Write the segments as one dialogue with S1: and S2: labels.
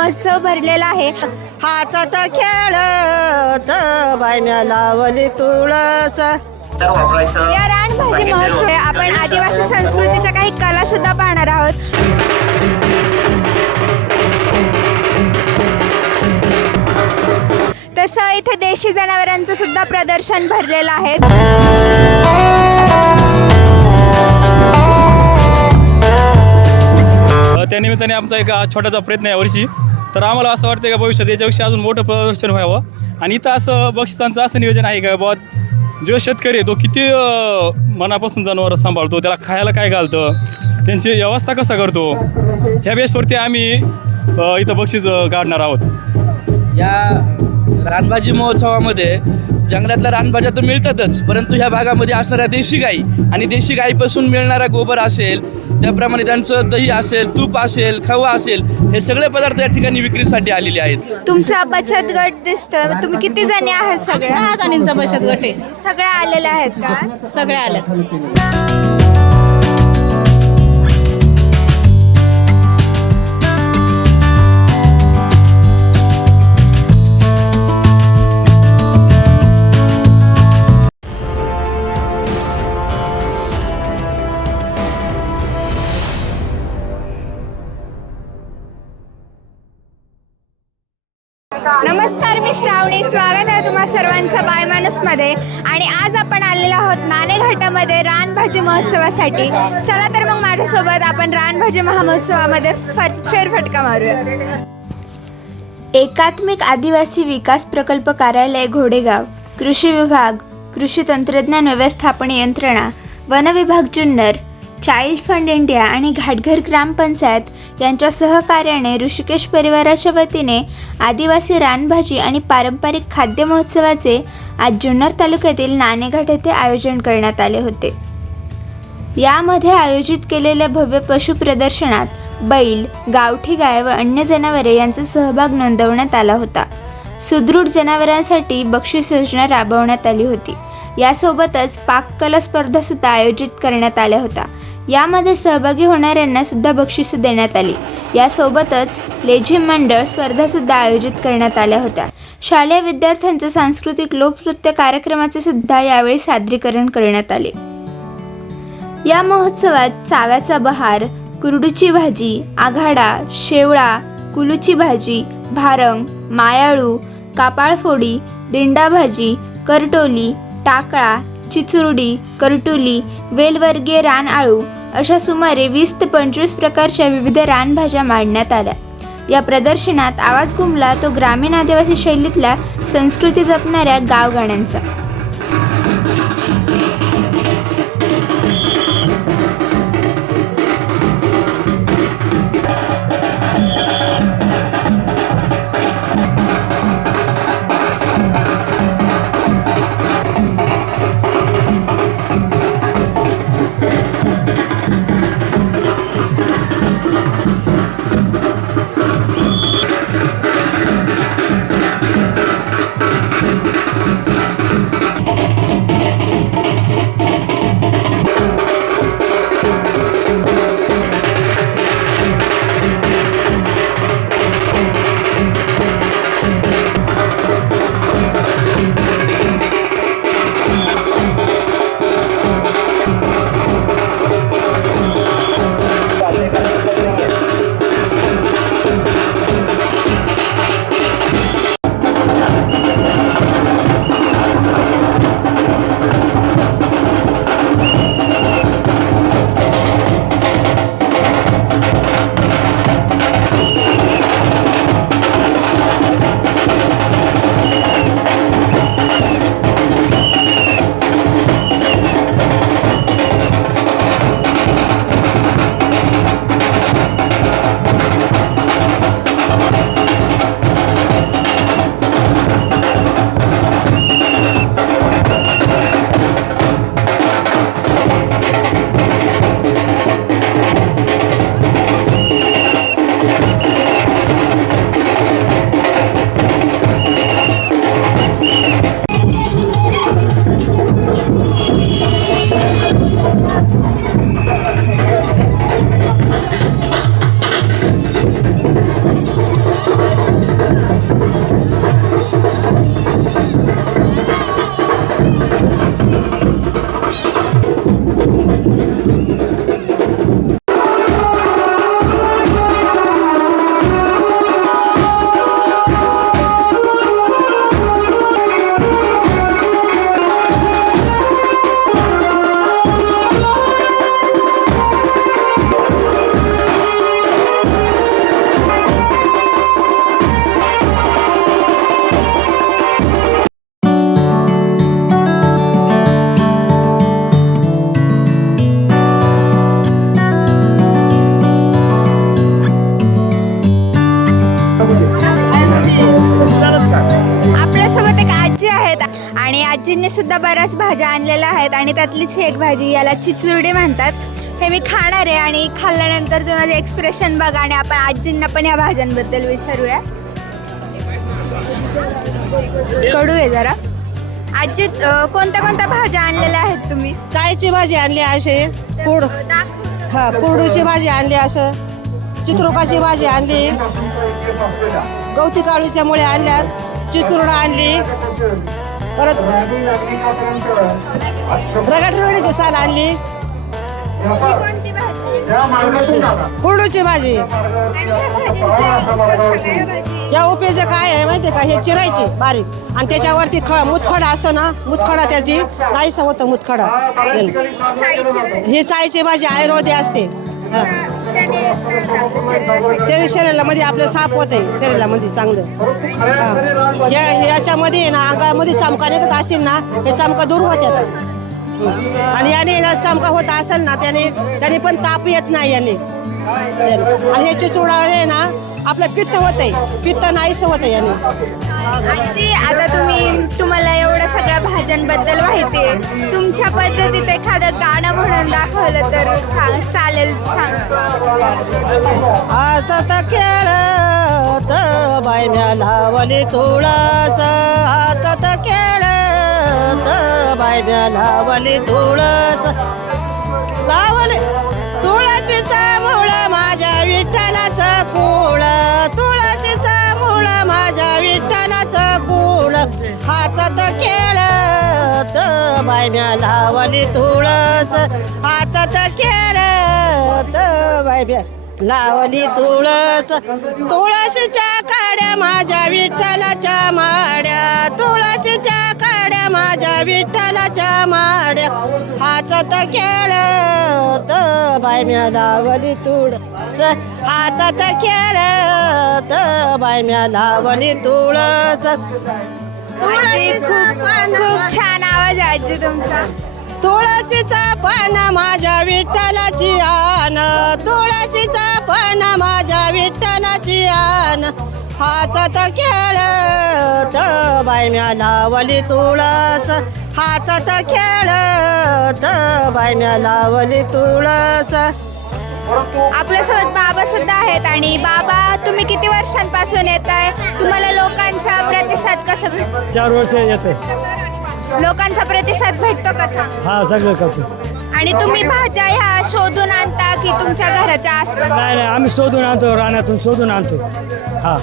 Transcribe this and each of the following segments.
S1: महोत्सव भरलेला आहे.
S2: हातात खेळत बायम्या लावली तुळस.
S1: या रानभाजी महोत्सव आपण आदिवासी संस्कृतीच्या काही कला सुद्धा पाहणार आहोत. तसं इथे देशी जनावरांचं सुद्धा प्रदर्शन भरलेलं आहे.
S3: अ, त्या निमित्ताने आमचा एक छोटासा प्रयत्न यावर्षी. तर आम्हाला असं वाटतं का भविष्यात याच्यापेक्षा अजून मोठं प्रदर्शन व्हावं? आणि इथं असं बक्षिसांचं असं नियोजन आहे का बुवा? जो शेतकरी आहे तो किती मनापासून जनावर सांभाळतो त्याला खायला काय घालतं त्यांची व्यवस्था कसा करतो ह्या बेसवरती आम्ही इथं बक्षीस काढणार आहोत.
S4: या रानभाजी महोत्सवामध्ये जंगलातल्या रानभाज्या तर मिळतातच परंतु ह्या भागामध्ये असणाऱ्या देशी गाई आणि देशी गाईपासून मिळणारा गोबर असेल त्याप्रमाणे त्यांचं दही असेल तूप असेल खवा असेल हे सगळे पदार्थ या ठिकाणी विक्रीसाठी आलेले आहेत.
S1: तुमचा बचत गट दिसतं तुम्ही किती जणी आहात सगळ्या?
S5: दहा जणींचा बचत गट आहे.
S1: सगळ्या आलेल्या आहेत का?
S5: सगळे आल्यात
S1: नमस्कार मी श्रावणी. स्वागत आहे तुम्हा सर्वांचं बाय माणूसमध्ये आणि आज आपण आलेलो आहोत नाणेघाटामध्ये रानभाजी महोत्सवासाठी. चला तर मग माझ्यासोबत आपण रानभाजी महामहोत्सवामध्ये फट फेरफटका मारूया. एकात्मिक आदिवासी विकास प्रकल्प कार्यालय घोडेगाव. कृषी विभाग कृषी तंत्रज्ञान व्यवस्थापन यंत्रणा. वन विभाग जुन्नर. चाइल्ड फंड इंडिया आणि घाटघर ग्रामपंचायत यांच्या सहकार्याने ऋषिकेश परिवाराच्या वतीने आदिवासी रानभाजी आणि पारंपरिक खाद्य महोत्सवाचे आज जुन्नर तालुक्यातील नाणेघाट येथे आयोजन करण्यात आले होते. यामध्ये आयोजित केलेल्या भव्य पशु प्रदर्शनात बैल गावठी गाय व अन्य जनावरे यांचा सहभाग नोंदवण्यात आला होता. सुदृढ जनावरांसाठी बक्षीस योजना राबवण्यात आली होती. यासोबतच पाककला स्पर्धासुद्धा आयोजित करण्यात आल्या होत्या. यामध्ये सहभागी होणाऱ्यांना सुद्धा बक्षिसं देण्यात आली. यासोबतच लेझिम मंडळ स्पर्धासुद्धा आयोजित करण्यात आल्या होत्या. शालेय विद्यार्थ्यांचं सांस्कृतिक लोकनृत्य कार्यक्रमाचे सुद्धा यावेळी सादरीकरण करण्यात आले. या महोत्सवात चाव्याचा बहार कुरडूची भाजी आघाडा शेवळा कुलूची भाजी भारंग मायाळू कापाळफोडी दिंडा भाजी करटोली टाकळा चिचुरडी करटुली वेलवर्गीय रानआळू अशा सुमारे वीस ते पंचवीस प्रकारच्या विविध रानभाज्या मांडण्यात आल्या. या प्रदर्शनात आवाज घुमला तो ग्रामीण आदिवासी शैलीतल्या संस्कृती जपणाऱ्या गावगाण्यांचा. आणि आजींनी सुद्धा बऱ्याच भाज्या आणलेल्या आहेत आणि त्यातलीच एक भाजी याला चिचुरडी म्हणतात. हे मी खाणार आहे आणि खाल्ल्यानंतर ते माझे एक्सप्रेशन बघा आणि आपण आजींना पण या भाज्यांबद्दल विचारूया. कडू आहे जरा. आजी कोणत्या कोणत्या भाज्या आणलेल्या आहेत तुम्ही?
S2: चायची भाजी आणली असे कुड हा कुरडूची भाजी आणली असं चित्रुकाची भाजी आणली गवती काळूच्या मुळे आणल्यात चित्रुडा आणली परत रगटवडीची साल आणली. कुरडूची भाजी. या उपयोगाचं काय आहे माहिती का? हे चिरायची बारीक. आणि त्याच्यावरती ख मुतखडा असतो ना मुतखडा त्याची नाही होतं मुतखडा. ही चायची भाजी आयुर्वेदी असते. त्याच्या
S1: त्याने
S2: शरीरामध्ये आपलं साफ होत आहे शरीरामध्ये चांगलं. या याच्यामध्ये आहे ना अंगामध्ये चमका निघत असतील ना हे चमका दूर होत्यात आणि याने चमका होत असेल ना त्याने त्याने पण ताप येत नाही याने. आणि हे चुडा आहे ना आपलं पित्त होत आहे पित्त नाहीस होत आहे याने.
S1: आजी आता तुम्ही तुम्हाला एवढ्या सगळ्या भाज्यांबद्दल माहिती आहे. तुमच्या पद्धतीत एखादं गाणं म्हणून दाखवलं तर चा- चालेल सांग.
S2: आज तर खेळत बाय म्या लावली तुळस आज तर खेळत बाय म्या लावली तुळस लावले. बाय म्या लावली तुळस. हातात खेळत बाय म्या लावली तुळस. तुळशीच्या काड्या माझ्या विठ्ठलाच्या माड्या. तुळशीच्या काड्या माझ्या विठ्ठलाच्या माड्या. हातात खेळत बाय म्या लावली तुळस. हातात खेळत बाय म्या लावली तुळस.
S1: आजी खूप खूप छान आवाज आहे आजी तुमचा.
S2: तुळशीचा पण माझ्या विठ्ठलाची आन तुळशीचा पण माझ्या विठ्ठलाची आन. हातात खेळत बाय म्या लावली तुळस. हातात खेळत बाय म्या लावली तुळस.
S1: आपल्यासोबत बाबा सुद्धा आहेत आणि बाबा तुम्ही किती वर्षांपासून येत आहे तुम्हाला लोकांचा प्रतिसाद कसा भेटतो
S6: चार वर्ष येते
S1: लोकांचा प्रतिसाद भेटतो का चांगला?
S6: हा सगळं करतो.
S1: आणि तुम्ही भाज्या ह्या शोधून आणता की तुमच्या घराच्या आसपास?
S6: नाही नाही आम्ही शोधून आणतो रानातून शोधून आणतो. हा.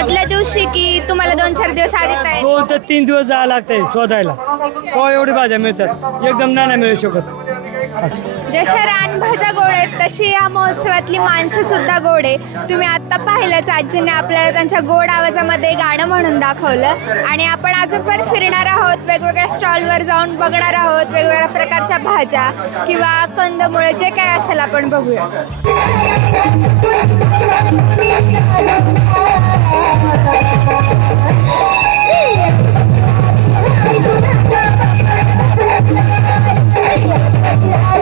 S1: आदल्या दिवशी की तुम्हाला दोन चार दिवस आधी तयारी
S6: दोन ते तीन दिवस जावं लागतंय शोधायला. तो एवढी भाज्या मिळतात. एकदम नाही मिळू शकत. असं.
S1: जशा रानभाज्या गोड आहेत तशी या महोत्सवातली माणसं सुद्धा गोड आहे. तुम्ही आत्ता पाहिलंच आजीने आपल्याला त्यांच्या गोड आवाजामध्ये गाणं म्हणून दाखवलं. आणि आपण अजून पण फिरणार आहोत वेगवेगळ्या स्टॉलवर जाऊन बघणार आहोत वेगवेगळ्या प्रकारच्या भाज्या किंवा कंदमुळं जे काय असेल आपण बघूया. आणि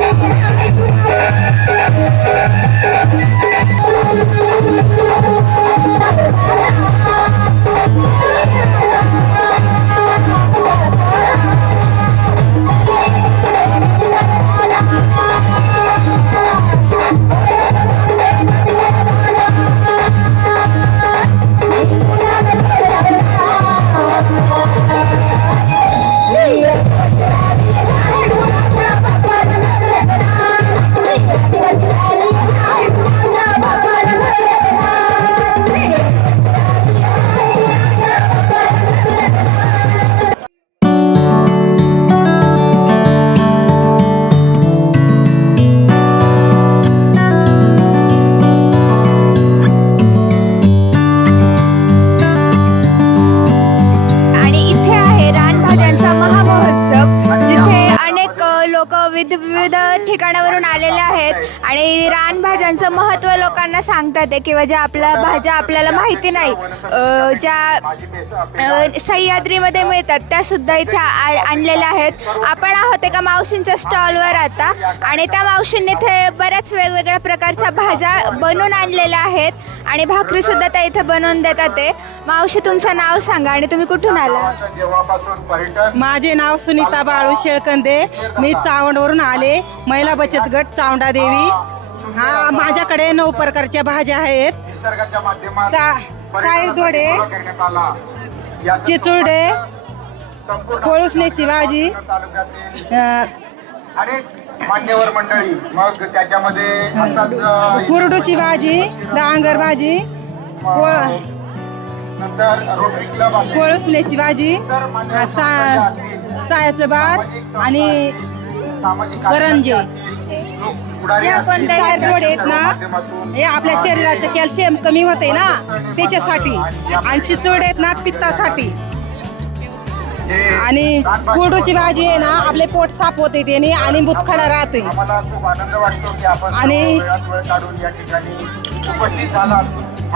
S1: आहे किंवा ज्या आपल्या भाज्या आपल्याला माहिती नाही ज्या सह्याद्रीमध्ये मिळतात त्या सुद्धा इथे आणलेल्या आहेत. आपण आहोत एका मावशींच्या स्टॉलवर आता आणि त्या मावशींनी इथे बऱ्याच वेगवेगळ्या प्रकारच्या भाज्या बनवून आणलेल्या आहेत आणि भाकरी सुद्धा त्या इथे बनवून देतात ते. मावशी तुमचं नाव सांगा आणि तुम्ही कुठून आला
S7: माझे नाव सुनीता बाळू शेळकंदे. मी चावंडवरून आले. महिला बचत गट चावंडा देवी. हा माझ्याकडे नऊ प्रकारच्या भाज्या आहेत. साईल धोडे चिचुरडे कोळसण्याची भाजी अं,
S8: मान्यवर मंडळी मग त्याच्यामध्ये आताच अ,
S7: कुरडूची भाजी डांगर भाजी कोळसण्याची भाजी चायाचं भात आणि करंजे. आहेत ना. हे आपल्या शरीराचं कॅल्शियम कमी होते ना त्याच्यासाठी. आणि चिचोड आहेत ना पित्तासाठी. आणि कोडूची भाजी आहे ना आपले पोट साफ होते त्याने आणि मुतखडा राहतोय.
S8: आपण
S7: आणि-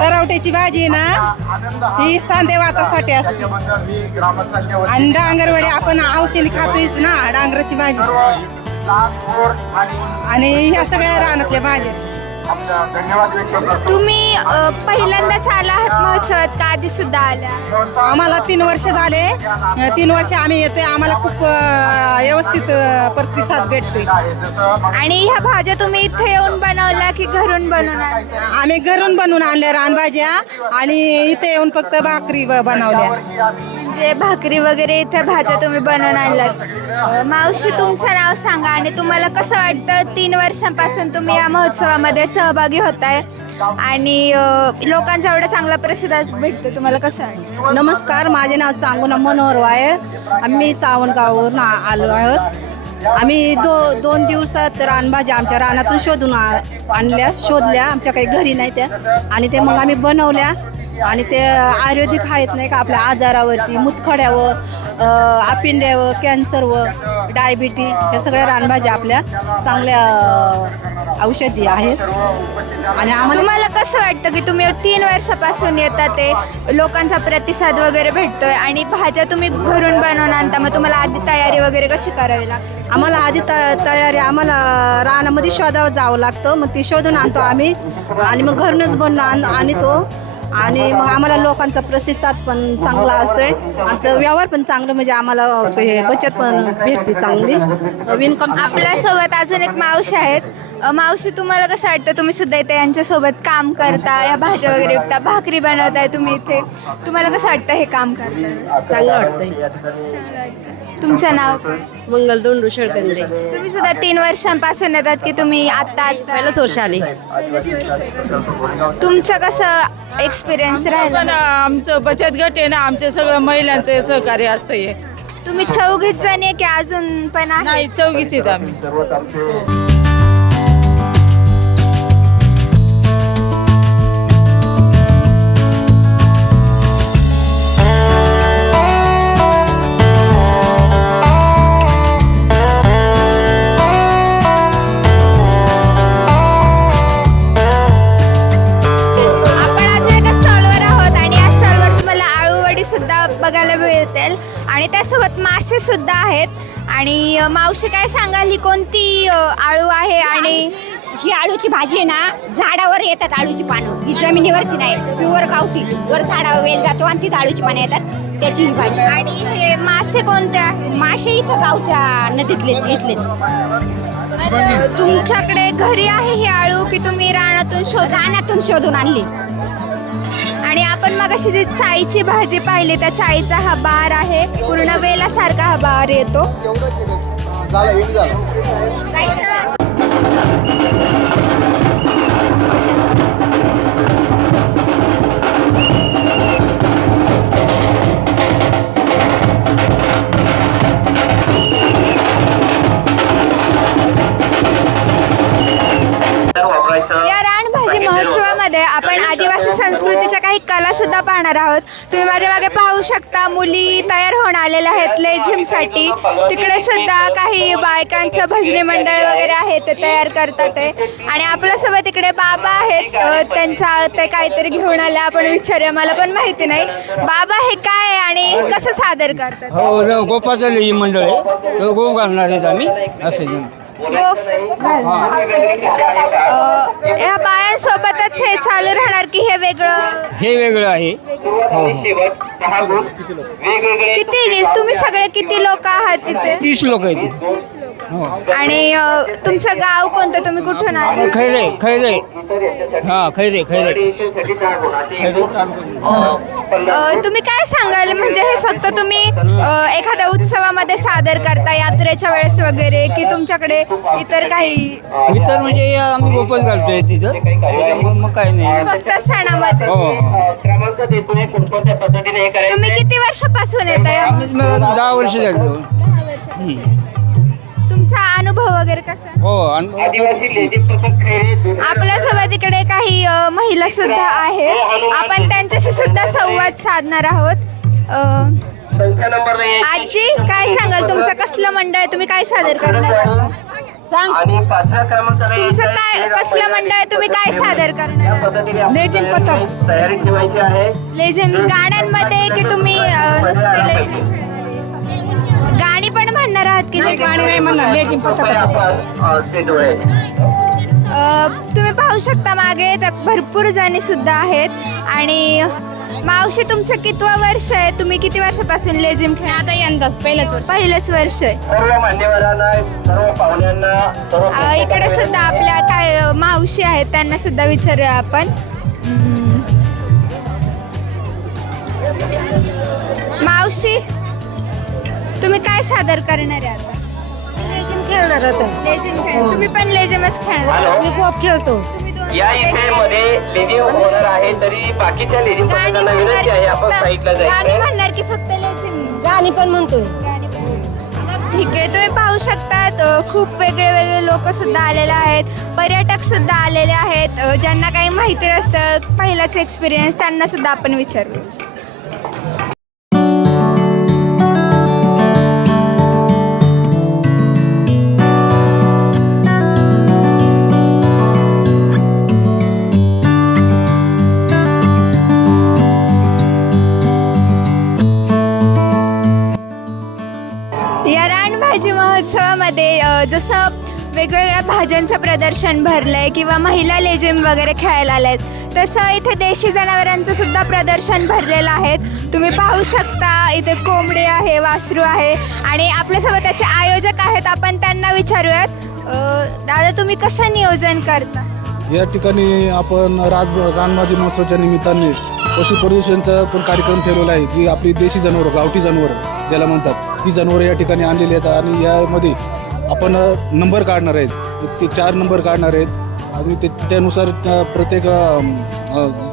S7: तरवट्याची भाजी आहे ना
S8: हा
S7: सांदेवातासाठी असते. आणि डांगरवडे आपण औषधी खातोयच ना डांगराची भाजी.
S8: आणि
S7: ह्या सगळ्या रानातल्या भाज्या
S1: तुम्ही अ, पहिल्यांदाच आला आहात महोत्सवात का आधी सुद्धा आल्या?
S7: आम्हाला तीन वर्ष झाले. तीन वर्ष आम्ही येतोय. आम्हाला खूप अं, व्यवस्थित अं, प्रतिसाद भेटतोय.
S8: जसं
S1: आणि ह्या भाज्या तुम्ही इथे येऊन बनवल्या की घरून बनवून आणल्या?
S7: आम्ही घरून बनवून आणल्या रानभाज्या आणि इथे येऊन फक्त भाकरी ब- बनवल्या.
S1: म्हणजे भाकरी वगैरे इथे भाज्या तुम्ही बनवून आणल्यात मावशी तुमचं नाव सांगा आणि तुम्हाला कसं वाटतं तीन वर्षांपासून तुम्ही या महोत्सवामध्ये सहभागी होत आहे आणि लोकांचा एवढा चांगला प्रतिसाद भेटतो तुम्हाला कसं वाटतं?
S7: नमस्कार माझे नाव चांगुना मनोहर वायळ. आम्ही चावणगाववरून आलो आहोत. आम्ही दो दोन दिवसात रानभाज्या आमच्या रानातून शोधून आणल्या शोधल्या. आमच्या काही घरी नाही त्या. आणि ते मग आम्ही बनवल्या. आणि ते आयुर्वेदिक आहेत नाही का आपल्या आजारावरती मुतखड्यावर आपिंड्यावर कॅन्सरवर डायबिटी हे सगळ्या रानभाज्या आपल्या चांगल्या औषधी आहेत. आणि आम्हाला
S1: तुम्हाला कसं वाटतं की तुम्ही तीन वर्षापासून येतात ते लोकांचा प्रतिसाद वगैरे भेटतोय आणि भाज्या तुम्ही घरून बनवून आणता मग तुम्हाला आधी तयारी वगैरे कशी करावी लागते?
S7: आम्हाला आधी त तयारी आम्हाला रानामध्ये शोधावं जावं लागतं मग ती शोधून आणतो आम्ही. आणि मग घरूनच बनवून आण आणतो. आणि मग आम्हाला लोकांचा प्रतिसाद पण चांगला असतोय. आमचं व्यवहार पण चांगलं म्हणजे आम्हाला हे बचत पण भेटते चांगली. इन्कम
S1: आपल्यासोबत अजून एक मावशी आहेत. अ, मावशी तुम्हाला कसं वाटतं? तुम्ही सुद्धा इथे यांच्यासोबत काम करता या भाज्या वगैरे विकता भाकरी बनवताय तुम्ही इथे. तुम्हाला कसं वाटतं हे काम करता
S7: चांगलं वाटतंय.
S1: चांगलं वाटतं. तुमचं नाव? काय?
S7: मंगल दोंडू शेळकंदे.
S1: तुम्ही सुद्धा तीन वर्षांपासून येतात की तुम्ही आत्ता आत्ता?
S7: पहिलंच वर्ष आले.
S1: तुमचं कसं एक्सपिरियन्स
S9: पण
S1: राहिला?
S9: आमचं बचत गट आहे ना आमच्या सगळं महिलांचं सहकार्य असतं हे.
S1: तुम्ही चौघीच जण आहे की अजून पण आहे
S9: नाही चौघीच आहेत आम्ही.
S1: बघायला मिळतील. आणि त्यासोबत मासे सुद्धा आहेत. आणि मावशी काय सांगाल? ही कोणती आळू आहे आणि
S10: ही आळूची भाजी आहे ना झाडावर येतात आळूची पानं. ही जमिनीवरची नाही प्युअर गावठी. वर झाडावर वेल जातो आणि तिथं आळूची पानं येतात. त्याची ही भाजी.
S1: आणि हे मासे कोणते आहेत
S10: मासे इथं गावच्या नदीतलेच इथलेच
S1: अ, तुमच्याकडे घरी आहे ही आळू की तुम्ही रानातून शोधा
S10: रानातून शोधून आणली.
S1: आणि आपण मग अशी जी चाईची भाजी पाहिली त्या चाईचा हा बार आहे. पूर्ण वेलासारखा हा बार येतो. या रानभाजी महोत्सवामध्ये आपण आदिवासी संस्कृतीच्या काही कला सुद्धा पाहणार आहोत. तुम्ही माझ्या मागे पाहू शकता मुली तयार होऊन आलेल्या आहेत लेझिमसाठी तिकडे सुद्धा काही बायकांचं भजनी मंडळ वगैरे आहे ते तयार करतात आहे. आणि आपल्यासोबत इकडे बाबा आहेत. त्यांचा ते काहीतरी घेऊन आले आपण विचारूया. मला पण माहिती नाही. बाबा हे काय आहे आणि कसं सादर करतात?
S6: हो गोपाचं मंडळ आहे. तो गो घालणार आहेत आम्ही असे
S1: गोफ घालणार. अ, या बायांसोबतच हे चालू राहणार की हे वेगळं?
S6: हे वेगळं आहे.
S1: किती तुम्ही सगळे किती लोक आहात तिथे?
S6: तीस लोक आहेत. हो
S1: आणि अ, तुमचं गाव कोणतं? तुम्ही कुठून आले
S6: खैरे खैरे. हा खैरे खैरे.
S1: अ, तुम्ही काय सांगाल? म्हणजे हे फक्त तुम्ही अ, एखाद्या उत्सवामध्ये सादर करता यात्रेच्या वेळेस वगैरे की तुमच्याकडे इतर काही
S6: इतर म्हणजे आम्ही गोपच घालतोय तिथं. त्याच्यामुळे मग काय नाही.
S1: फक्त सणामध्ये.
S6: हो
S1: तुम्ही किती वर्षापासून येत आहे
S6: दहा वर्ष झालो.
S1: तुमचा अनुभव वगैरे कसा?
S6: हो
S1: आपल्यासोबत इकडे काही अ, महिला सुद्धा आहेत. आपण त्यांच्याशी सुद्धा संवाद साधणार आहोत. अ, आजी काय सांगाल? तुमचं कसलं मंडळ आहे? तुम्ही काय सादर करणार? आहात? तुमचं काय कसलं मंडळ आहे? तुम्ही काय सादर करणार?
S2: लेझिम पथक.
S8: तयारी ठेवायची आहे.
S1: लेझिम गाण्यांमध्ये की तुम्ही अ, नुसते लेझिम गाणी पण म्हणणार आहात की नाही?
S2: गाणी नाही म्हणणार लेझिम पथकाचे.
S1: अ, तुम्ही पाहू शकता मागे त्या भरपूर जणी सुद्धा आहेत. आणि मावशी तुमचं कितवं वर्ष आहे? तुम्ही किती वर्षापासून लेझिम खेळ
S5: आता यंदाच पहिलंच वर्ष.
S1: पहिलंच वर्ष आहे.
S8: सर्व मान्यवरांना सर्व पाहुण्यांना सर्व
S1: अ, इकडे सुद्धा आपल्या काय अ, मावशी आहेत त्यांना सुद्धा विचारूया आपण. मावशी तुम्ही काय सादर करणार आहे आता?
S2: लेझिम खेळणार आता.
S1: लेझिम खेळ तुम्ही पण लेझिमच खेळणार.
S2: मी गोप खेळतो.
S8: या इथे मध्ये लेझिम होणार आहे तरी बाकीच्या लेझिम पथकांना विनंती आहे आपण
S1: म्हणणार
S8: साईडला
S1: गाणी
S8: जायचं
S1: म्हणणार की फक्त लेझिम.
S2: गाणी पण म्हणतोय.
S1: ठीक आहे तुम्ही पाहू शकतात अ, खूप वेगळे वेगळे लोक सुद्धा आलेले आहेत. पर्यटक सुद्धा आलेले आहेत. अ, ज्यांना काही माहिती नसतं पहिलाच एक्सपिरियन्स त्यांना सुद्धा आपण विचारू. वेगवेगळ्या भाज्यांचं प्रदर्शन भरलं आहे किंवा महिला लेझिम वगैरे खेळायला आलेत तसं इथे देशी जनावरांचं सुद्धा प्रदर्शन भरलेलं आहे. तुम्ही पाहू शकता इथे कोंबडी आहे वासरू आहे आणि आपल्यासोबत त्याचे आयोजक आहेत. आपण त्यांना विचारूयात. दादा तुम्ही कसं नियोजन करता?
S11: या ठिकाणी आपण राज रानबाजी महोत्सवाच्या निमित्ताने पशु प्रदूषणचा पण कार्यक्रम ठेवलेला आहे जी आपली देशी जनावरं गावठी जनावरं ज्याला म्हणतात ती जनावरं या ठिकाणी आणलेली आहेत आणि यामध्ये आपण नंबर काढणार आहेत. ते चार नंबर काढणार आहेत. आणि ते त्यानुसार प्रत्येक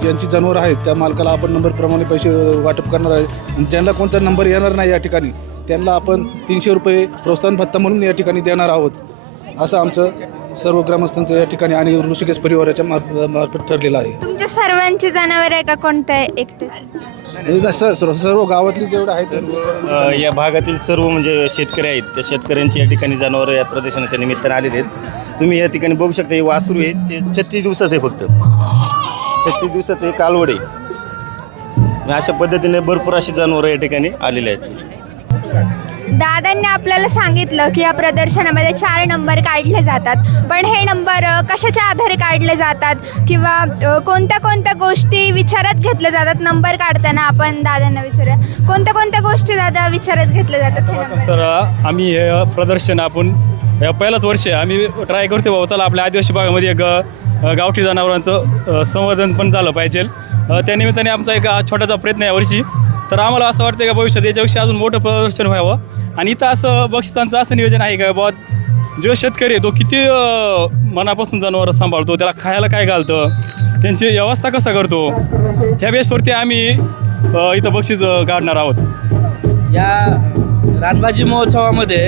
S11: ज्यांची जनावर आहेत त्या मालकाला आपण नंबरप्रमाणे पैसे वाटप करणार आहे. आणि ज्यांना कोणता नंबर येणार नाही या ठिकाणी त्यांना आपण तीनशे रुपये प्रोत्साहन भत्ता म्हणून या ठिकाणी देणार आहोत. असं आमचं सर्व ग्रामस्थांचं या ठिकाणी आणि ऋषिकेश परिवाराच्या मार्फ- मार्फत ठरलेलं आहे.
S1: तुमच्या सर्वांची जनावर आहे का? कोणत्या
S11: एकटे स- सर्व सर्व गावातली जेवढं आहेत
S12: अ, या भागातील सर्व म्हणजे शेतकरी आहेत. त्या शेतकऱ्यांची या ठिकाणी जनावरं या प्रदर्शनाच्या निमित्ताने आलेले आहेत. तुम्ही या ठिकाणी बघू शकता हे वासरू आहे ते छत्तीस दिवसाचं आहे फक्त. छत्तीस दिवसाचं हे कालवड. आहे अशा पद्धतीने भरपूर अशी जनावरं या ठिकाणी आलेली आहेत.
S1: दादांनी आपल्याला सांगितलं की या प्रदर्शनामध्ये चार नंबर काढले जातात. पण हे नंबर कशाच्या आधारे काढले जातात? किंवा कोणत्या कोणत्या गोष्टी विचारात घेतल्या जातात? नंबर काढताना आपण दादांना विचारूया. कोणत्या कोणत्या गोष्टी दादा विचारात घेतल्या जातात
S3: सर आम्ही हे प्रदर्शन आपण पहिलंच वर्ष आहे. आम्ही ट्राय करतो बाबा चला आपल्या आदिवासी भागामध्ये एक गावठी जनावरांचं संवर्धन पण झालं पाहिजे. त्यानिमित्ताने आमचा एक छोटासा प्रयत्न आहे यावर्षी तर आम्हाला असं वाटतं का भविष्यात याच्यापेक्षा अजून मोठं प्रदर्शन व्हावं? आणि इथं असं बक्षिसांचं असं नियोजन आहे का बाबा जो शेतकरी आहे तो किती मनापासून जनावरं सांभाळतो त्याला खायला काय घालतं त्यांची व्यवस्था कसा करतो ह्या बेसवरती आम्ही इथं बक्षीस काढणार आहोत.
S4: या रानबाजी महोत्सवामध्ये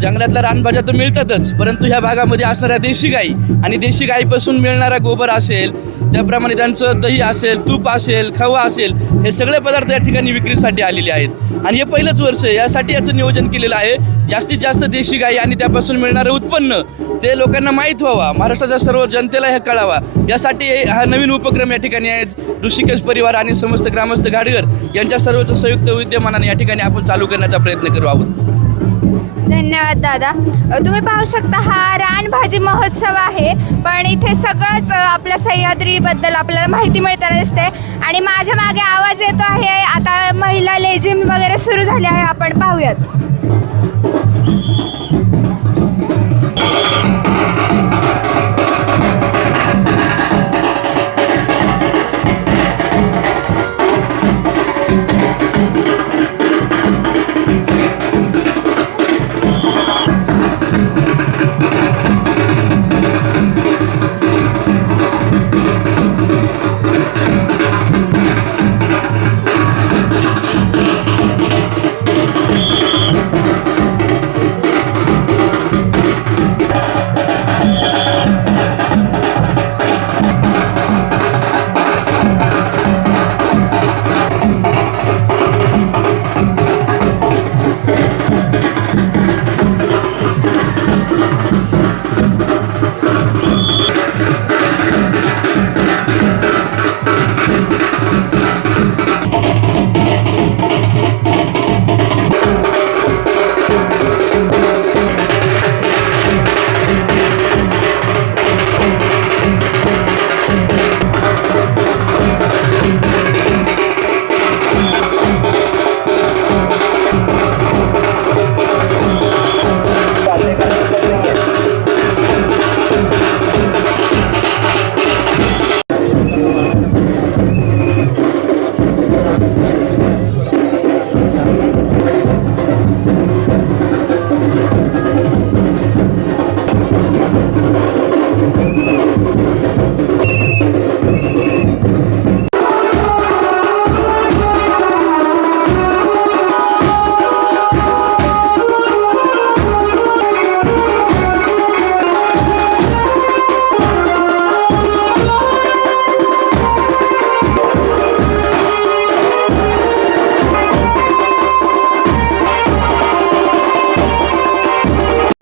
S4: जंगलातल्या रानभाज्या तर मिळतातच परंतु ह्या भागामध्ये असणाऱ्या देशी गाई आणि देशी गाईपासून मिळणारा गोबर असेल त्याप्रमाणे त्यांचं दही असेल तूप असेल खवा असेल हे सगळे पदार्थ या ठिकाणी विक्रीसाठी आलेले आहेत. आणि हे पहिलंच वर्ष आहे यासाठी याचं नियोजन केलेलं आहे. जास्तीत जास्त देशी गाई आणि त्यापासून मिळणारं उत्पन्न ते लोकांना माहीत व्हावा. महाराष्ट्राच्या सर्व जनतेला हे कळावा. यासाठी हा नवीन उपक्रम या ठिकाणी आहेत ऋषिकेश परिवार आणि समस्त ग्रामस्थ घाडगर यांच्या सर्वच संयुक्त विद्यमानाने या ठिकाणी आपण चालू करण्याचा प्रयत्न करू आहोत.
S1: धन्यवाद दादा. तुम्ही पाहू शकता हा रानभाजी महोत्सव आहे. पण इथे सगळंच आपल्या सह्याद्रीबद्दल आपल्याला माहिती मिळताना दिसते आणि माझ्या मागे आवाज येतो आहे. आता महिला लेझिम वगैरे सुरू झाली आहे. आपण पाहूयात.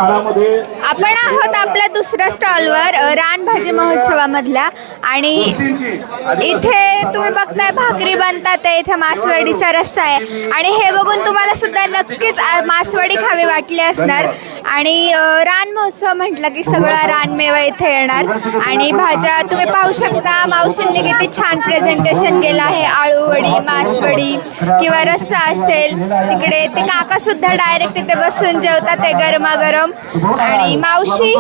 S1: आपण आहोत आपल्या दुसऱ्या स्टॉलवर रानभाजी महोत्सवामधला आणि इथे तुम्ही बघताय भाकरी बनतात आहे इथे मासवडीचा रस्सा आहे. आणि हे बघून तुम्हाला सुद्धा नक्कीच मासवडी खावी वाटली असणार. आणि रान महोत्सव म्हटलं की सगळा रानमेवा इथे येणार. आणि भाज्या तुम्ही पाहू शकता मावशींनी किती छान प्रेझेंटेशन केलं आहे. आळूवडी मासवडी किंवा रस्सा असेल तिकडे ते काका सुद्धा डायरेक्ट इथे बसून जेवतात ते गरमागरम. आणि मावशी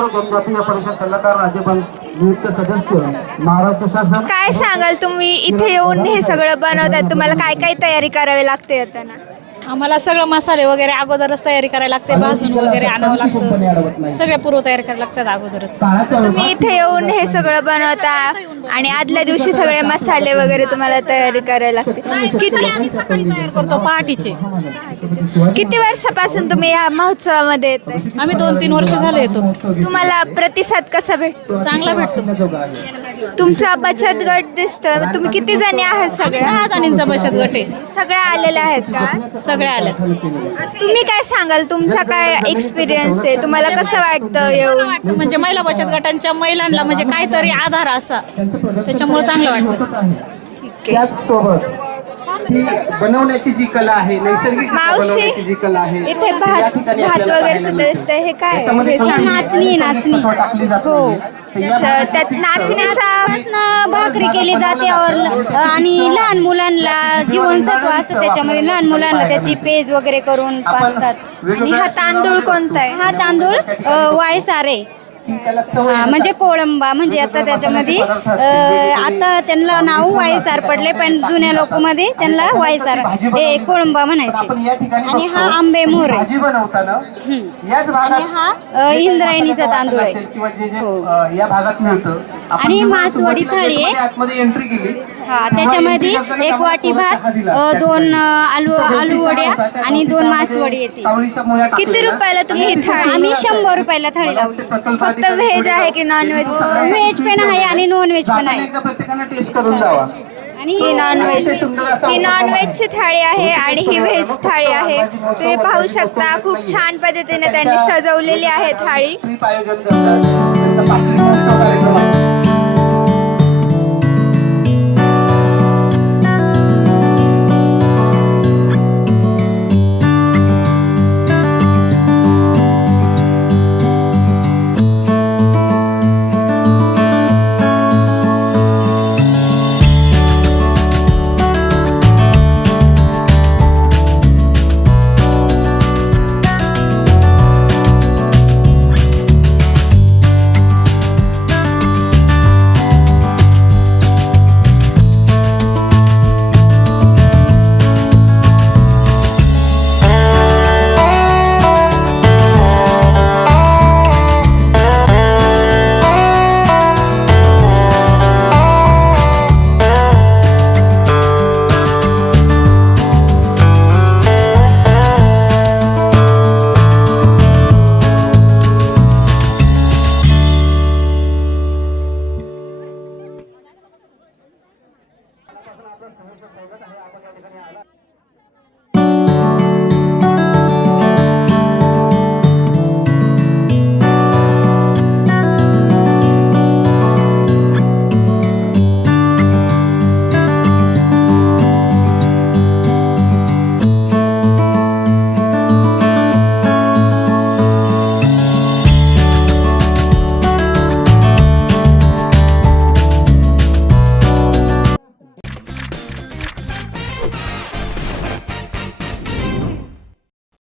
S1: काय सांगाल तुम्ही? इथे येऊन हे सगळं बनवतात. तुम्हाला काय काय तयारी करावी लागते येताना
S5: आम्हाला सगळं मसाले वगैरे अगोदरच तयारी करायला लागते भाजून वगैरे आणावं लागतं. सगळ्या पूर्व तयारी करायला लागतात अगोदरच.
S1: तुम्ही इथे येऊन हे सगळं बनवता आणि आदल्या दिवशी सगळे मसाले वगैरे तुम्हाला तयारी करायला लागते. किती
S5: तयार करतो? पहाटीचे.
S1: किती वर्षापासून तुम्ही या महोत्सवामध्ये येते
S5: आम्ही दोन तीन वर्ष झाले येतो.
S1: तुम्हाला प्रतिसाद कसा भेटतो?
S5: चांगला भेटतो.
S1: तुमचा बचत गट दिसतं तुम्ही किती जणी आहात सगळ्या?
S5: दहा जणींचा बचत गट आहे.
S1: सगळ्या आलेल्या आहेत का?
S5: सगळे आले.
S1: तुम्ही काय सांगाल? तुमचा काय एक्सपिरियन्स आहे? तुम्हाला कसं वाटतं येऊन?
S5: वाटतं म्हणजे महिला बचत गटांच्या महिलांना म्हणजे काहीतरी आधार असा. त्याच्यामुळे चांगलं वाटतं.
S8: त्याचसोबत ती बनवण्याची जी कला आहे नैसर्गिक
S1: मावशी
S8: जी कला आहे
S1: इथे भात भात वगैरे सुद्धा दिसतंय. हे काय? हे सांग.
S10: नाचणी नाचणी. हो.
S1: अच्छा, त्यात नाचणीचा
S10: भाकरी केली जाते और आणि लहान मुलांना जीवनसत्व असतं त्याच्यामध्ये. लहान मुलांना त्याची पेज वगैरे करून पाचतात
S1: आणि हा तांदूळ कोणता आहे?
S10: हा तांदूळ अ, वायसारे. हा म्हणजे कोळंबा म्हणजे आता त्याच्यामध्ये आता त्यांना नाव वायसार पडले पण जुन्या लोकमध्ये त्यांना वायसार हे कोळंबा म्हणायचे. आणि हा आंबे
S8: याच
S10: आणि हा इंद्रायणीचा तांदूळ आहे. हो. आणि मासवडी थाळी आहे. हा त्याच्यामध्ये एक वाटी भात दोन आलू आलू वड्या आणि दोन मासवडी येते.
S8: सावळीच्या मुळ्या
S1: किती रुपयाला तुम्ही थाळी
S10: आम्ही शंभर रुपयाला थाळी लावली.
S1: फक्त व्हेज आहे की नॉन व्हेज
S10: व्हेज पण आहे आणि नॉन व्हेज पण आहे. आणि
S1: ही नॉन व्हेज ही नॉन व्हेजची थाळी आहे आणि ही व्हेज थाळी आहे. तुम्ही पाहू शकता खूप छान पद्धतीने त्यांनी सजवलेली आहे थाळी.